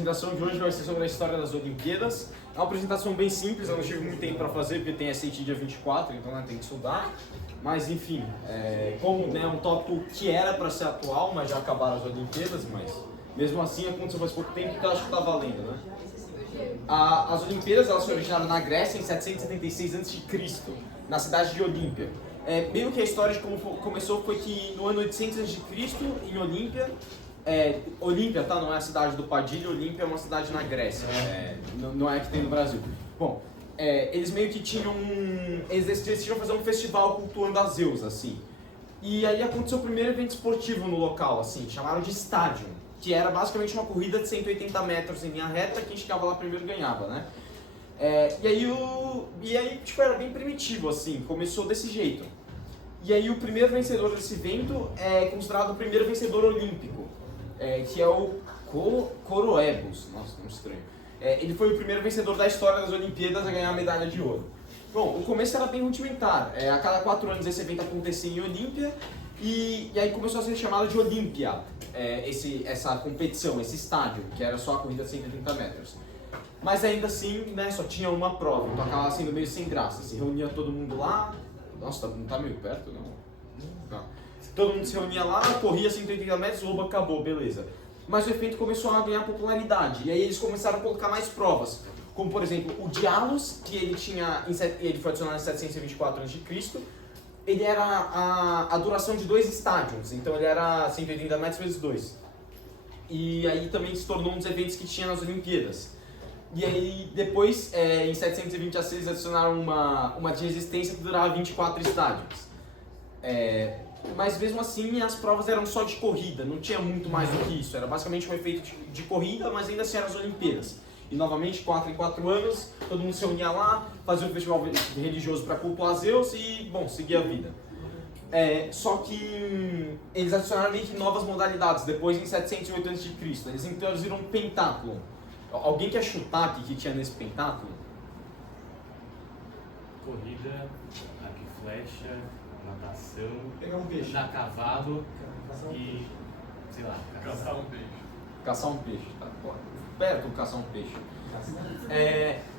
apresentação de hoje vai ser sobre a história das Olimpíadas. É uma apresentação bem simples, eu não tive muito tempo para fazer porque tem SAT dia 24, então tem que estudar. Mas enfim, como é um tópico que era para ser atual, mas já acabaram as Olimpíadas, mas mesmo assim aconteceu faz pouco tempo, então acho que está valendo, né? As Olimpíadas elas se originaram na Grécia em 776 a.C., na cidade de Olímpia. Meio que a história de como começou foi que no ano 800 a.C., em Olímpia, Olímpia, tá? Não é a cidade do Padilha, Olímpia é uma cidade na Grécia, não é a que tem no Brasil. Bom, eles meio que tinham eles decidiram fazer um festival cultuando a Zeus, assim. E aí aconteceu o primeiro evento esportivo no local, assim, chamaram de Stadium, que era basicamente uma corrida de 180 metros em linha reta, quem chegava lá primeiro ganhava, né? E aí tipo, era bem primitivo, assim, começou desse jeito. E aí o primeiro vencedor desse evento é considerado o primeiro vencedor olímpico, que é o Coroebus, nossa, nome estranho. Ele foi o primeiro vencedor da história das Olimpíadas a ganhar a medalha de ouro. Bom, o começo era bem rudimentar, a cada 4 anos esse evento acontecia em Olímpia, e aí começou a ser chamado de Olímpia, essa competição, esse estádio, que era só a corrida de 180 metros. Mas ainda assim, né, só tinha uma prova, então acabava sendo meio sem graça. Se reunia todo mundo lá, nossa, não tá meio perto, não? Não. Todo mundo se reunia lá, corria 180 metros, oba, acabou, beleza. Mas o evento começou a ganhar popularidade, e aí eles começaram a colocar mais provas. Como, por exemplo, o Dialos, que ele foi adicionado em 724 a.C., ele era a duração de 2 estádios, então ele era 180 metros vezes 2. E aí também se tornou um dos eventos que tinha nas Olimpíadas. E aí depois, em 720 a.C., eles adicionaram uma de resistência que durava 24 estádios. Mas mesmo assim as provas eram só de corrida, não tinha muito mais do que isso. Era basicamente um efeito de corrida, mas ainda assim eram as Olimpíadas. E novamente, 4 em 4 anos, todo mundo se reunia lá, fazia um festival religioso para cultuar Zeus e, bom, seguia a vida. Só que eles adicionaram meio que novas modalidades, depois em 708 a.C. Eles introduziram um pentáculo. Alguém quer chutar o que tinha nesse pentáculo? Corrida, arco e flecha, natação, Pegar um peixe. dar cavalo e, sei lá, Caçar um peixe. Caçar um peixe, tá? Perto do caçar um peixe.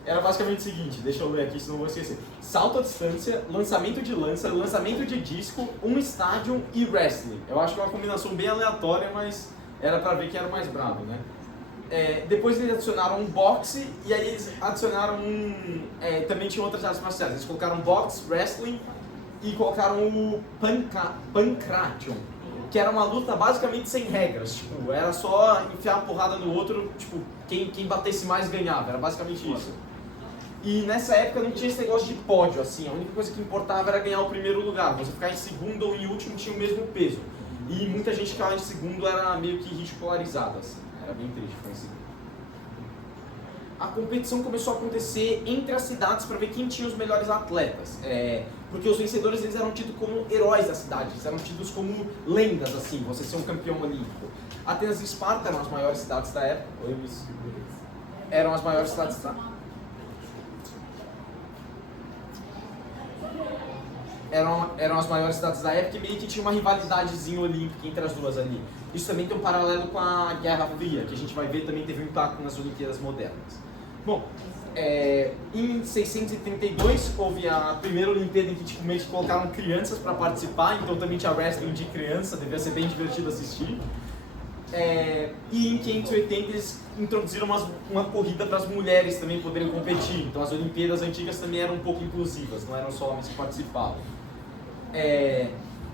Era basicamente o seguinte, deixa eu ler aqui, senão eu vou esquecer. Salto à distância, lançamento de lança, lançamento de disco, um estádio e wrestling. Eu acho que é uma combinação bem aleatória, mas era pra ver que era o mais brabo, né? Depois eles adicionaram um boxe e aí eles adicionaram também tinha outras artes marciais. Eles colocaram boxe, wrestling e colocaram o pancration, que era uma luta basicamente sem regras, tipo, era só enfiar a porrada no outro, tipo, quem batesse mais ganhava, era basicamente isso. E nessa época não tinha esse negócio de pódio, assim, a única coisa que importava era ganhar o primeiro lugar, você ficar em segundo ou em último tinha o mesmo peso. E muita gente que ficava em segundo era meio que ridicularizada, assim, era bem triste ficar em segundo. A competição começou a acontecer entre as cidades para ver quem tinha os melhores atletas. Porque os vencedores eles eram tidos como heróis da cidade, eles eram tidos como lendas, assim, você ser um campeão olímpico. Atenas e Esparta eram as maiores cidades da época. Eram as maiores cidades da eram as maiores cidades da época e meio que tinha uma rivalidadezinha olímpica entre as duas ali. Isso também tem um paralelo com a Guerra Fria, que a gente vai ver também teve um impacto nas Olimpíadas modernas. Bom, em 632 houve a primeira Olimpíada em que tipo, meio que colocaram crianças para participar, então também tinha wrestling de criança, devia ser bem divertido assistir. E em 580 eles introduziram uma corrida para as mulheres também poderem competir, então as Olimpíadas antigas também eram um pouco inclusivas, não eram só homens que participavam.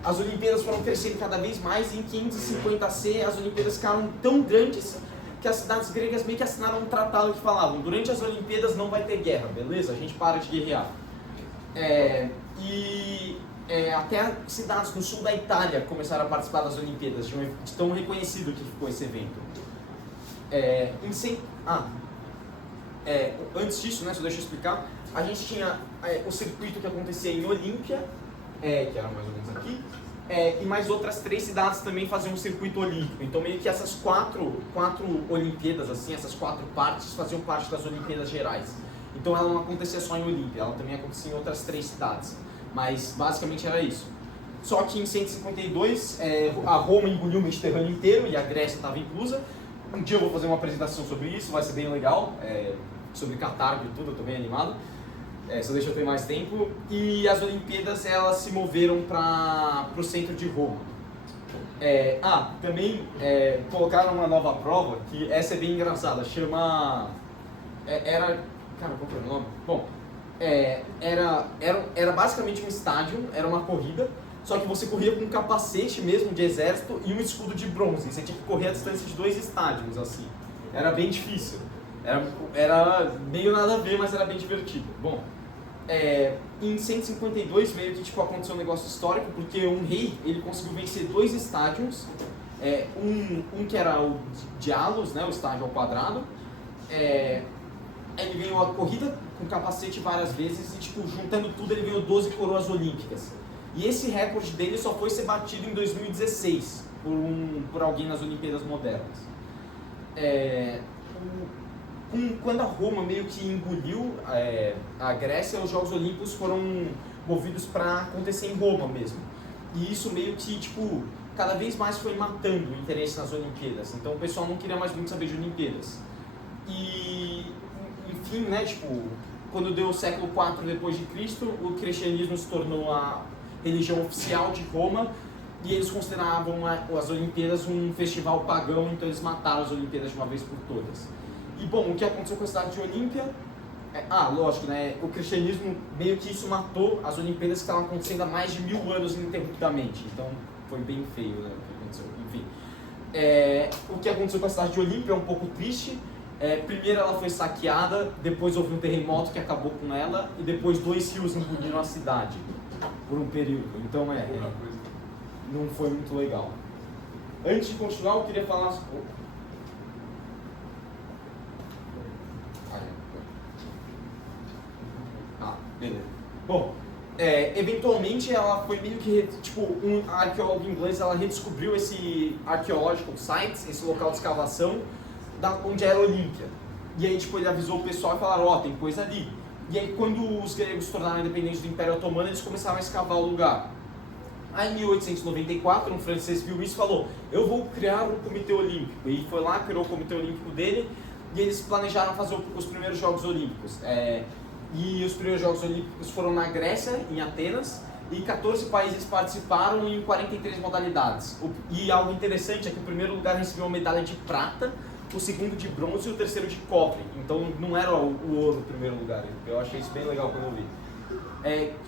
As Olimpíadas foram crescendo cada vez mais e em 550 C as Olimpíadas ficaram tão grandes que as cidades gregas meio que assinaram um tratado que falavam durante as Olimpíadas não vai ter guerra, beleza? A gente para de guerrear. Até cidades no sul da Itália começaram a participar das Olimpíadas, de tão reconhecido que ficou esse evento. Antes disso, né, só deixa eu explicar, a gente tinha o circuito que acontecia em Olímpia, que era mais ou menos aqui, e mais outras 3 cidades também faziam um circuito olímpico. Então meio que essas quatro Olimpíadas, assim, essas 4 partes faziam parte das Olimpíadas gerais. Então ela não acontecia só em Olímpia, ela também acontecia em outras 3 cidades. Mas basicamente era isso. Só que em 152 a Roma engoliu o Mediterrâneo inteiro e a Grécia estava inclusa. Um dia eu vou fazer uma apresentação sobre isso, vai ser bem legal, sobre catargo e tudo, eu tô bem animado. Só deixa eu ter mais tempo. E as Olimpíadas, elas se moveram para o centro de Roma. Também colocaram uma nova prova, que essa é bem engraçada, chama... Cara, qual que era o nome? Bom, era basicamente um estádio, era uma corrida, só que você corria com um capacete mesmo de exército e um escudo de bronze. Você tinha que correr a distância de 2 estádios, assim. Era bem difícil. Era meio nada a ver, mas era bem divertido. Bom, em 152 meio que aconteceu um negócio histórico, porque um rei ele conseguiu vencer 2 estádios, um que era o Dialos, né, o estádio ao quadrado. Ele ganhou a corrida com capacete várias vezes e juntando tudo ele ganhou 12 coroas olímpicas. E esse recorde dele só foi ser batido em 2016 por alguém nas Olimpíadas modernas. Quando a Roma meio que engoliu a Grécia, os Jogos Olímpicos foram movidos para acontecer em Roma mesmo. E isso meio que, cada vez mais foi matando o interesse nas Olimpíadas. Então o pessoal não queria mais muito saber de Olimpíadas. E, enfim, né, quando deu o século IV depois de Cristo, o cristianismo se tornou a religião oficial de Roma e eles consideravam as Olimpíadas um festival pagão, então eles mataram as Olimpíadas de uma vez por todas. E bom, o que aconteceu com a cidade de Olímpia? Lógico, né? O cristianismo meio que isso matou as Olimpíadas que estavam acontecendo há mais de 1000 anos ininterruptamente. Então foi bem feio, né? O que aconteceu. Enfim, o que aconteceu com a cidade de Olímpia é um pouco triste. Primeiro ela foi saqueada, depois houve um terremoto que acabou com ela e depois 2 rios engoliram a cidade por um período. Então não foi muito legal. Antes de continuar, eu queria falar... Beleza. Bom, eventualmente ela foi meio que, um arqueólogo inglês, ela redescobriu esse archaeological sites, esse local de escavação, onde era Olímpia. E aí, ele avisou o pessoal e falaram, tem coisa ali. E aí, quando os gregos se tornaram independentes do Império Otomano, eles começaram a escavar o lugar. Aí, em 1894, um francês viu isso e falou, eu vou criar um comitê olímpico. E foi lá, criou o comitê olímpico dele, e eles planejaram fazer os primeiros Jogos Olímpicos. E os primeiros Jogos Olímpicos foram na Grécia, em Atenas, e 14 países participaram em 43 modalidades. E algo interessante é que o primeiro lugar recebeu uma medalha de prata, o segundo de bronze e o terceiro de cobre. Então não era o ouro o primeiro lugar. Eu achei isso bem legal quando eu vi.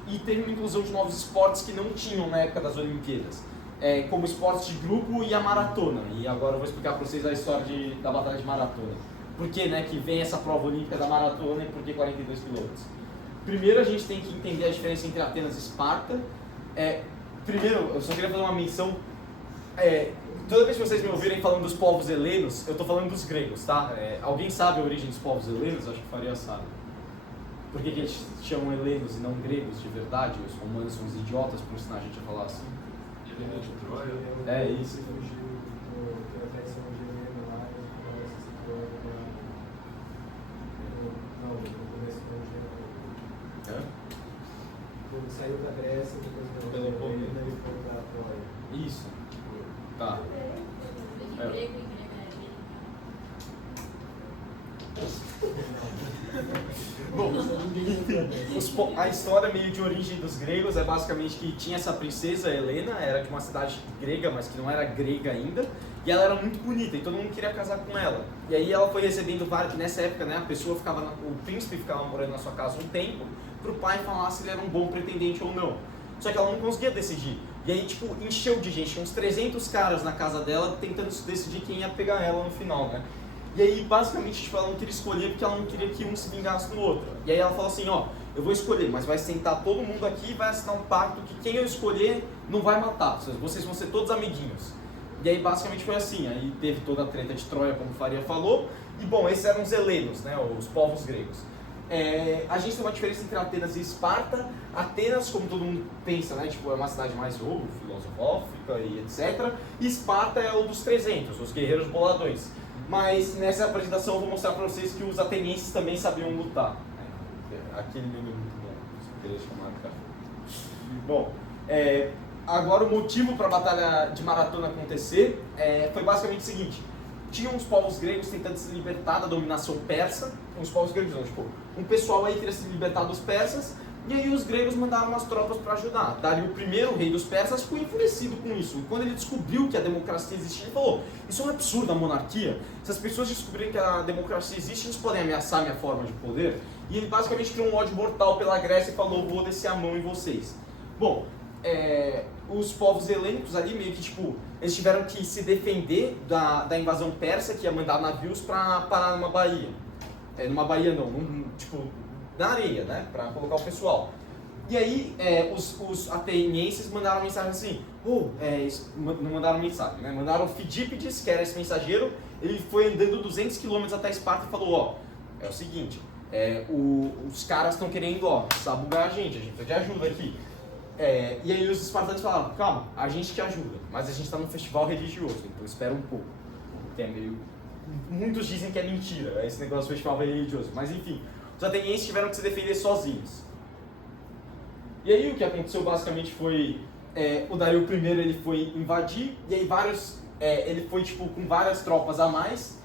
E teve uma inclusão de novos esportes que não tinham na época das Olimpíadas, como esportes de grupo e a maratona. E agora eu vou explicar para vocês a história da batalha de maratona. Por que, que vem essa prova olímpica da maratona e por que 42 quilômetros? Primeiro a gente tem que entender a diferença entre Atenas e Esparta. Primeiro, eu só queria fazer uma menção. Toda vez que vocês me ouvirem falando dos povos helenos, eu estou falando dos gregos, tá? Alguém sabe a origem dos povos helenos? Acho que Faria sabe. Por que eles chamam helenos e não gregos de verdade? Os romanos são os idiotas por ensinar a gente a falar assim. Helena de Troia? Isso. Ele saiu da Grécia, depois Pelo Helena e foi para Troia. Isso. Tá. Bom, a história meio de origem dos gregos é basicamente que tinha essa princesa Helena, era de uma cidade grega, mas que não era grega ainda, e ela era muito bonita e todo mundo queria casar com ela. E aí ela foi recebendo vários, nessa época, né, o príncipe ficava morando na sua casa um tempo, pro pai falar se ele era um bom pretendente ou não. Só que ela não conseguia decidir. E aí, encheu de gente, uns 300 caras na casa dela tentando decidir quem ia pegar ela no final, né? E aí, basicamente, ela não queria escolher porque ela não queria que um se vingasse no outro. E aí ela falou assim, eu vou escolher, mas vai sentar todo mundo aqui e vai assinar um pacto que quem eu escolher não vai matar, vocês vão ser todos amiguinhos. E aí, basicamente, foi assim. Aí teve toda a treta de Troia, como Faria falou. E, bom, esses eram os helenos, né, os povos gregos. A gente tem uma diferença entre Atenas e Esparta. Atenas, como todo mundo pensa, né, é uma cidade mais filosófica e etc. E Esparta é o dos 300, os guerreiros boladões. Mas nessa apresentação eu vou mostrar para vocês que os atenienses também sabiam lutar. Aquele meme é muito bom, se queria chamar, cara. Bom, agora o motivo para a batalha de maratona acontecer foi basicamente o seguinte. tinha uns povos gregos tentando se libertar da dominação persa, uns povos gregos não, tipo, um pessoal aí queria se libertar dos persas, e aí os gregos mandaram umas tropas para ajudar. Dario I, o rei dos persas, ficou enfurecido com isso. Quando ele descobriu que a democracia existia, ele falou, isso é um absurdo, a monarquia. Se as pessoas descobrirem que a democracia existe, eles podem ameaçar a minha forma de poder. E ele basicamente criou um ódio mortal pela Grécia e falou, vou descer a mão em vocês. Bom, os povos helênicos ali meio que, tipo, eles tiveram que se defender da invasão persa, que ia mandar navios para parar numa baía. Numa baía não, tipo, na areia, né, para colocar o pessoal. E aí, os atenienses mandaram mensagem assim, não mandaram mensagem, né, mandaram Fidípides, que era esse mensageiro, ele foi andando 200 km até Esparta e falou, é o seguinte, os caras estão querendo, sabugar a gente precisa de ajuda aqui. E aí os espartanos falaram, calma, a gente te ajuda, mas a gente está num festival religioso, então espera um pouco. Muitos dizem que é mentira, esse negócio do festival religioso, mas enfim, os atenienses tiveram que se defender sozinhos. E aí o que aconteceu basicamente foi, o Dario I ele foi invadir, e aí ele foi tipo, com várias tropas a mais,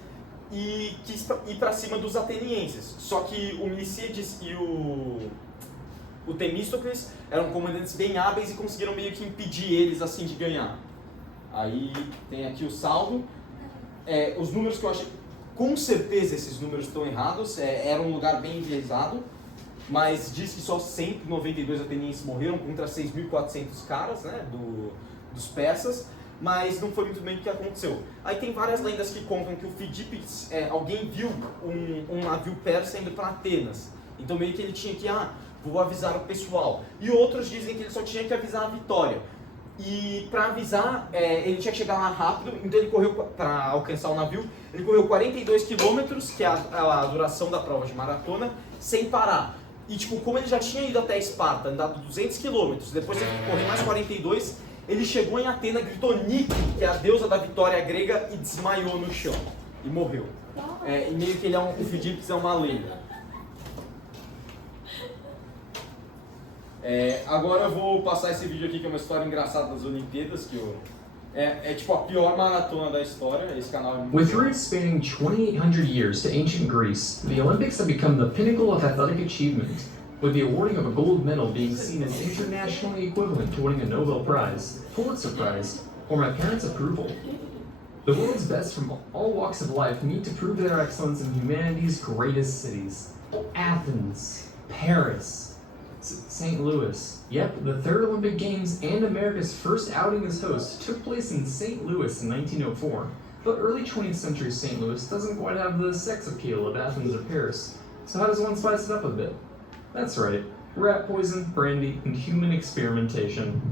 e quis ir para cima dos atenienses. Só que o Milcíades e o Temístocles eram comandantes bem hábeis e conseguiram meio que impedir eles assim de ganhar. Aí tem aqui o saldo. Os números que eu achei, com certeza esses números estão errados, era um lugar bem enviesado, mas diz que só 192 atenienses morreram contra 6.400 caras, né, dos persas, mas não foi muito bem o que aconteceu. Aí tem várias lendas que contam que o Fidípides, alguém viu um navio persa indo para Atenas, então meio que ele tinha que, vou avisar o pessoal. E outros dizem que ele só tinha que avisar a vitória. E para avisar, ele tinha que chegar lá rápido, então ele correu, para alcançar o navio, ele correu 42 quilômetros, que é a duração da prova de maratona, sem parar. E tipo, como ele já tinha ido até Esparta, andado 200 quilômetros, depois teve que correr mais 42, ele chegou em Atena, gritou Nike, que é a deusa da vitória grega, e desmaiou no chão. E morreu. E meio que o Fidípides é uma lenda. Agora eu vou passar esse vídeo aqui, que é uma história engraçada das Olimpíadas, que tipo a pior maratona da história. Esse canal é muito With roots spanning 2,800 years to ancient Greece, the Olympics have become the pinnacle of athletic achievement, with the awarding of a gold medal being seen as internationally equivalent to winning a Nobel Prize, Pulitzer Prize, or my parents' approval. The world's best from all walks of life meet to prove their excellence in humanity's greatest cities. Athens, Paris, St. Louis. Yep, the third Olympic Games and America's first outing as host took place in St. Louis in 1904. But early 20th century St. Louis doesn't quite have the sex appeal of Athens or Paris. So how does one spice it up a bit? That's right, rat poison, brandy, and human experimentation.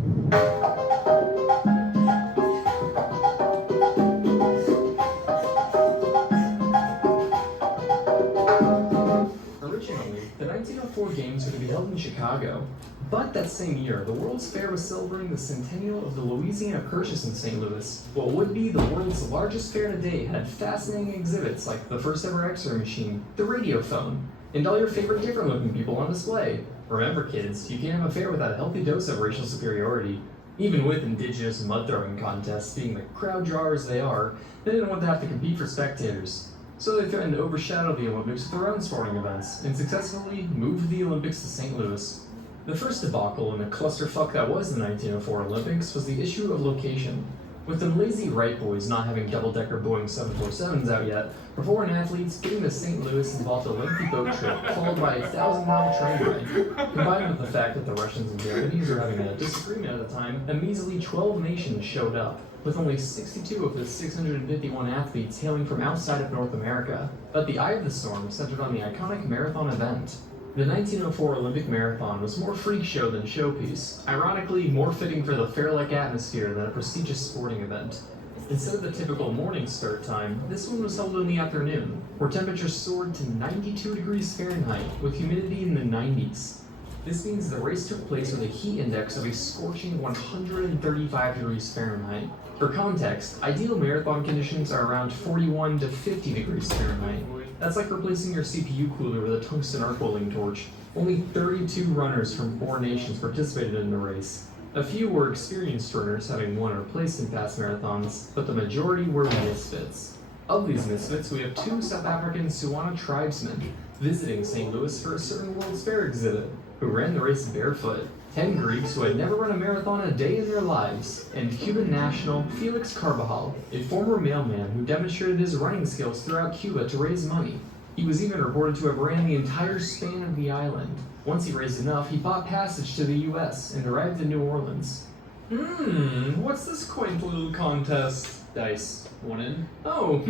The 1904 Games were to be held in Chicago, but that same year, the World's Fair was celebrating the centennial of the Louisiana Purchase in St. Louis. What would be the world's largest fair to date had fascinating exhibits like the first ever X-ray machine, the radiophone, and all your favorite different looking people on display. Remember kids, you can't have a fair without a healthy dose of racial superiority. Even with indigenous mud throwing contests being the crowd drawers they are, they didn't want to have to compete for spectators. So they threatened to overshadow the Olympics with their own sporting events, and successfully moved the Olympics to St. Louis. The first debacle in the clusterfuck that was the 1904 Olympics was the issue of location. With the lazy Wright boys not having double-decker Boeing 747s out yet, for foreign athletes, getting to St. Louis involved a lengthy boat trip followed by a 1,000-mile train ride. Combined with the fact that the Russians and Japanese were having a disagreement at the time, a measly 12 nations showed up, with only 62 of the 651 athletes hailing from outside of North America. But the eye of the storm centered on the iconic marathon event. The 1904 Olympic Marathon was more freak show than showpiece, ironically more fitting for the fair-like atmosphere than a prestigious sporting event. Instead of the typical morning start time, this one was held in the afternoon, where temperatures soared to 92 degrees Fahrenheit, with humidity in the 90s. This means the race took place with a heat index of a scorching 135 degrees Fahrenheit. For context, ideal marathon conditions are around 41 to 50 degrees Fahrenheit. That's like replacing your CPU cooler with a tungsten arc welding torch. Only 32 runners from 4 nations participated in the race. A few were experienced runners, having won or placed in past marathons, but the majority were misfits. Of these misfits, we have 2 South African Tswana tribesmen visiting St. Louis for a certain World's Fair exhibit, who ran the race barefoot, 10 Greeks who had never run a marathon a day in their lives, and Cuban national Felix Carbajal, a former mailman who demonstrated his running skills throughout Cuba to raise money. He was even reported to have ran the entire span of the island. Once he raised enough, he bought passage to the US and arrived in New Orleans. What's this quaint little contest? Dice. 1 in. Oh,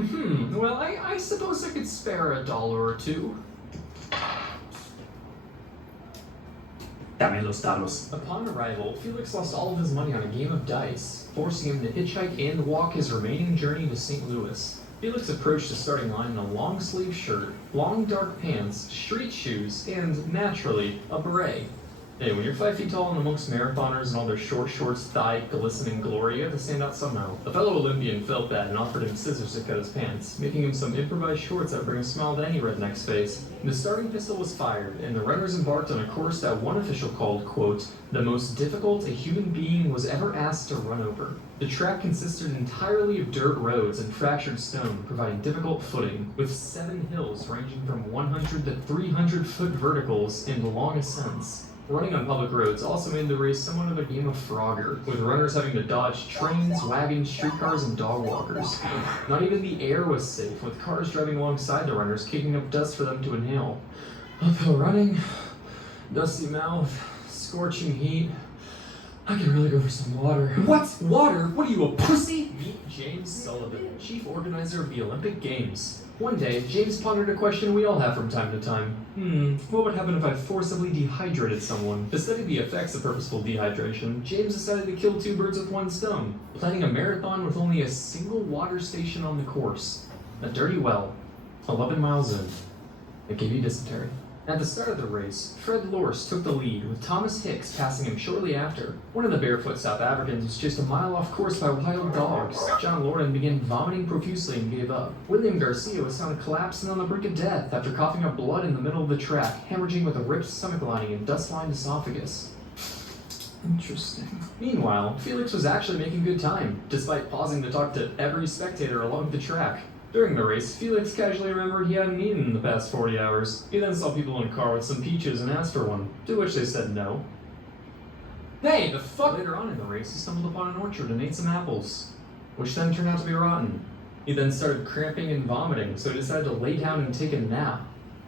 well, I suppose I could spare $1 or 2. Dame los dados. Upon arrival, Felix lost all of his money on a game of dice, forcing him to hitchhike and walk his remaining journey to St. Louis. Felix approached the starting line in a long-sleeve shirt, long dark pants, street shoes, and, naturally, a beret. Hey, when you're 5 feet tall and amongst marathoners and all their short shorts thigh glistening glory, you have to stand out somehow. A fellow Olympian felt that and offered him scissors to cut his pants, making him some improvised shorts that bring a smile to any redneck's face. The starting pistol was fired, and the runners embarked on a course that one official called, quote, the most difficult a human being was ever asked to run over. The track consisted entirely of dirt roads and fractured stone, providing difficult footing, with 7 hills ranging from 100 to 300 foot verticals and long ascents. Running on public roads also made the race somewhat of a game of Frogger, with runners having to dodge trains, wagons, streetcars, and dog walkers. Not even the air was safe, with cars driving alongside the runners, kicking up dust for them to inhale. Uphill running, dusty mouth, scorching heat. I could really go for some water. What? Water? What are you, a pussy? Meet James Sullivan, chief organizer of the Olympic Games. One day, James pondered a question we all have from time to time. What would happen if I forcibly dehydrated someone? To study the effects of purposeful dehydration, James decided to kill 2 birds with 1 stone, planning a marathon with only a single water station on the course. A dirty well, 11 miles in. It gave you dysentery. At the start of the race, Fred Lorse took the lead, with Thomas Hicks passing him shortly after. One of the barefoot South Africans was chased a mile off course by wild dogs. John Lauren began vomiting profusely and gave up. William Garcia was found collapsing on the brink of death after coughing up blood in the middle of the track, hemorrhaging with a ripped stomach lining and dust-lined esophagus. Interesting. Meanwhile, Felix was actually making good time, despite pausing to talk to every spectator along the track. During the race, Felix casually remembered he hadn't eaten in the past 40 hours. He then saw people in a car with some peaches and asked for one, to which they said no. Hey, the fuck! Later on in the race, he stumbled upon an orchard and ate some apples, which then turned out to be rotten. He then started cramping and vomiting, so he decided to lay down and take a nap.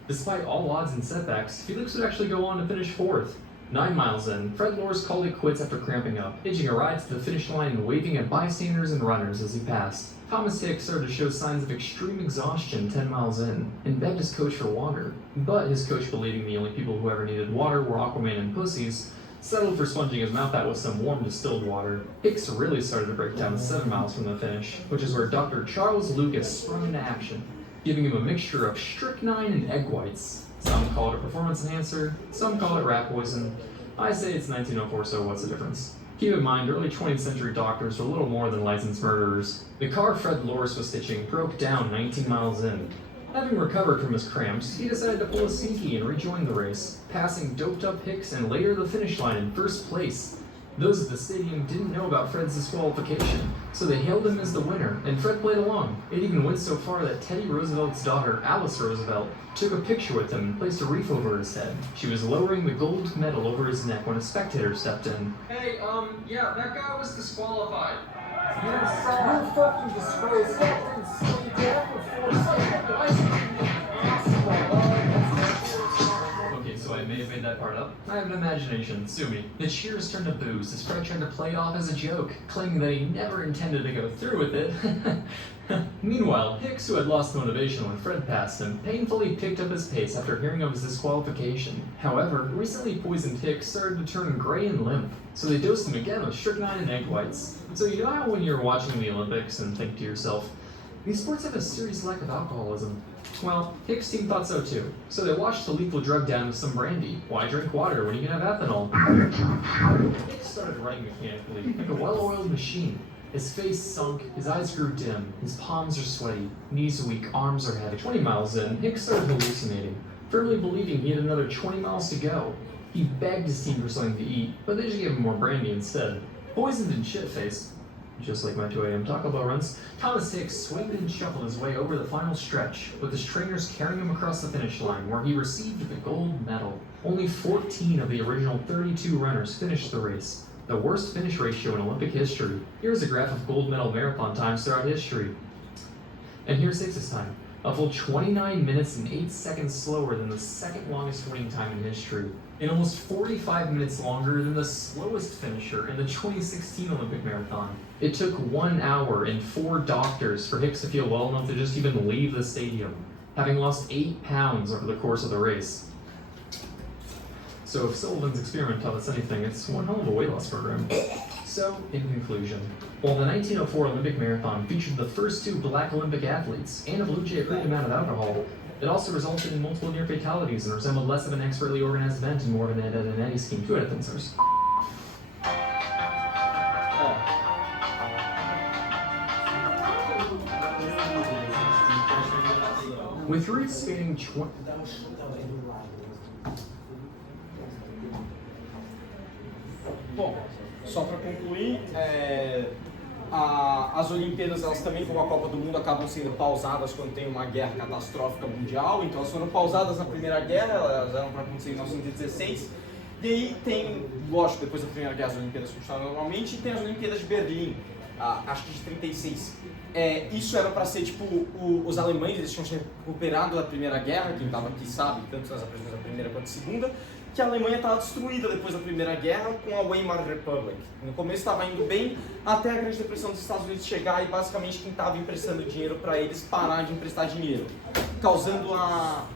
Despite all odds and setbacks, Felix would actually go on to finish 4th. 9 miles in, Fred Lorse called it quits after cramping up, hitching a ride to the finish line and waving at bystanders and runners as he passed. Thomas Hicks started to show signs of extreme exhaustion 10 miles in, and begged his coach for water. But his coach, believing the only people who ever needed water were Aquaman and pussies, settled for sponging his mouth out with some warm distilled water. Hicks really started to break down 7 miles from the finish, which is where Dr. Charles Lucas sprung into action, giving him a mixture of strychnine and egg whites. Some call it a performance enhancer, some call it rat poison. I say it's 1904, so what's the difference? Keep in mind, early 20th century doctors were little more than licensed murderers. The car Fred Lorse was stitching broke down 19 miles in. Having recovered from his cramps, he decided to pull a sneaky and rejoin the race, passing doped-up Hicks and later the finish line in 1st place. Those at the stadium didn't know about Fred's disqualification, so they hailed him as the winner, and Fred played along. It even went so far that Teddy Roosevelt's daughter, Alice Roosevelt, took a picture with him and placed a wreath over his head. She was lowering the gold medal over his neck when a spectator stepped in. Hey, yeah, that guy was disqualified. You fucking disgrace. Fucking sleep Okay, so I may have made that part up. I have an imagination, sue me. The cheers turned to boos as Fred tried to play it off as a joke, claiming that he never intended to go through with it. Meanwhile, Hicks, who had lost motivation when Fred passed him, painfully picked up his pace after hearing of his disqualification. However, recently poisoned Hicks started to turn gray and limp, so they dosed him again with strychnine and egg whites. So you know how when you're watching the Olympics and think to yourself, these sports have a serious lack of alcoholism? Well, Hicks' team thought so too, so they washed the lethal drug down with some brandy. Why drink water when you can have ethanol? Hicks started running mechanically, like a well-oiled machine. His face sunk, his eyes grew dim, his palms are sweaty, knees weak, arms are heavy. 20 miles in, Hicks started hallucinating, firmly believing he had another 20 miles to go. He begged his team for something to eat, but they just gave him more brandy instead. Poisoned and shit-faced, Just like my 2 a.m. Taco Bell runs, Thomas Hicks swinged and shuffled his way over the final stretch, with his trainers carrying him across the finish line, where he received the gold medal. Only 14 of the original 32 runners finished the race, the worst finish ratio in Olympic history. Here's a graph of gold medal marathon times throughout history. And here's Hicks' time, a full 29 minutes and 8 seconds slower than the second longest winning time in history, and almost 45 minutes longer than the slowest finisher in the 2016 Olympic marathon. It took 1 hour and 4 doctors for Hicks to feel well enough to just even leave the stadium, having lost 8 pounds over the course of the race. So if Sullivan's experiment taught us anything, it's one hell of a weight loss program. So, in conclusion, while the 1904 Olympic Marathon featured the first 2 black Olympic athletes and a Blue Jay approved amount of alcohol, it also resulted in multiple near fatalities and resembled less of an expertly organized event and more of an Ed, Ed, and Eddie scheme. 2 out of 10 stars. With Ruth skating Bom, só para concluir, as Olimpíadas, elas também, como a Copa do Mundo, acabam sendo pausadas quando tem uma guerra catastrófica mundial. Então elas foram pausadas na Primeira Guerra, elas eram para acontecer em 1916. E aí tem, lógico, depois da Primeira Guerra as Olimpíadas continuaram normalmente, e tem as Olimpíadas de Berlim, acho que de 36. Isso era para ser tipo, os alemães, eles tinham se recuperado da Primeira Guerra, quem estava aqui sabe, tanto nas apresentações da Primeira quanto da Segunda, que a Alemanha estava destruída depois da Primeira Guerra com a Weimar Republic. No começo estava indo bem, até a Grande Depressão dos Estados Unidos chegar e basicamente quem estava emprestando dinheiro para eles parar de emprestar dinheiro, causando a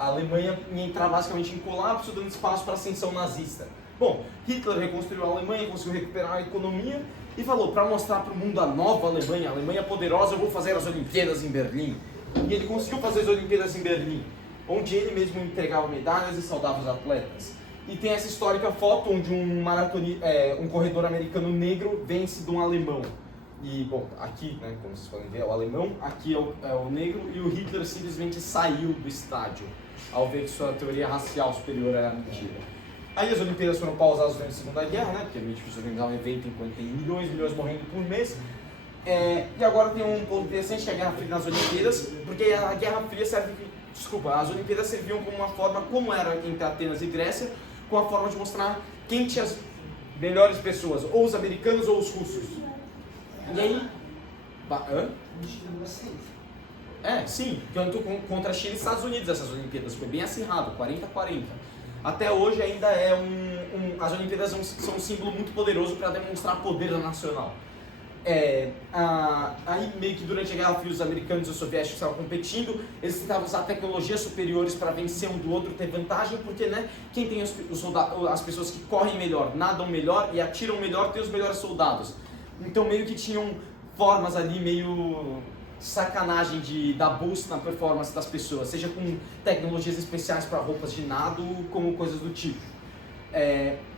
Alemanha entrar basicamente em colapso, dando espaço para a ascensão nazista. Bom, Hitler reconstruiu a Alemanha, conseguiu recuperar a economia e falou, para mostrar para o mundo a nova Alemanha, a Alemanha poderosa, eu vou fazer as Olimpíadas em Berlim. E ele conseguiu fazer as Olimpíadas em Berlim, onde ele mesmo entregava medalhas e saudava os atletas. E tem essa histórica foto onde um corredor americano negro vence de um alemão. E, bom, aqui, né, como vocês podem ver, é o alemão, aqui é o negro, e o Hitler simplesmente saiu do estádio, ao ver que sua teoria racial superior era mentira. Aí as Olimpíadas foram pausadas durante a Segunda Guerra, né, porque é meio difícil organizar um evento enquanto tem milhões morrendo por mês. E agora tem um ponto interessante, que é a Guerra Fria nas Olimpíadas, porque a Guerra Fria as Olimpíadas serviam como uma forma, como era entre Atenas e Grécia, com a forma de mostrar quem tinha as melhores pessoas, ou os americanos ou os russos. E aí... Sim, tanto contra Chile e Estados Unidos essas Olimpíadas, foi bem acirrado, 40-40. Até hoje ainda as Olimpíadas são um símbolo muito poderoso para demonstrar poder nacional. Aí meio que durante a Guerra Fria os americanos e os soviéticos estavam competindo, eles tentavam usar tecnologias superiores para vencer um do outro, ter vantagem, porque né, quem tem as pessoas que correm melhor, nadam melhor e atiram melhor, tem os melhores soldados. Então meio que tinham formas ali meio sacanagem de dar boost na performance das pessoas, seja com tecnologias especiais para roupas de nado, como coisas do tipo.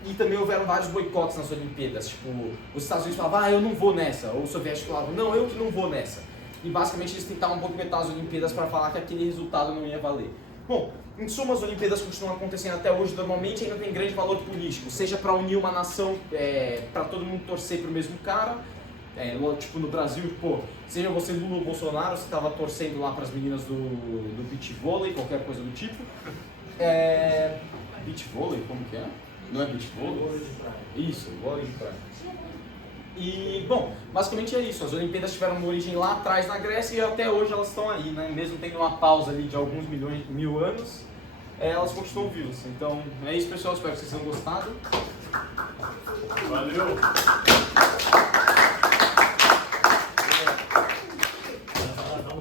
E também houveram vários boicotes nas Olimpíadas, tipo, os Estados Unidos falavam, eu não vou nessa, ou os soviéticos falavam, não, eu que não vou nessa. E basicamente eles tentavam boicotar as Olimpíadas para falar que aquele resultado não ia valer. Bom, em suma, as Olimpíadas continuam acontecendo até hoje, normalmente ainda tem grande valor político, seja para unir uma nação, para todo mundo torcer para o mesmo cara, tipo no Brasil, seja você Lula ou Bolsonaro, você estava torcendo lá para as meninas do beach vôlei, qualquer coisa do tipo. Beach vôlei, como que é? Não é beach vôlei? Isso, vôlei de praia. E, bom, basicamente é isso. As Olimpíadas tiveram uma origem lá atrás na Grécia e até hoje elas estão aí, né? Mesmo tendo uma pausa ali de alguns mil anos, elas continuam vivas. Então, é isso, pessoal. Espero que vocês tenham gostado. Valeu!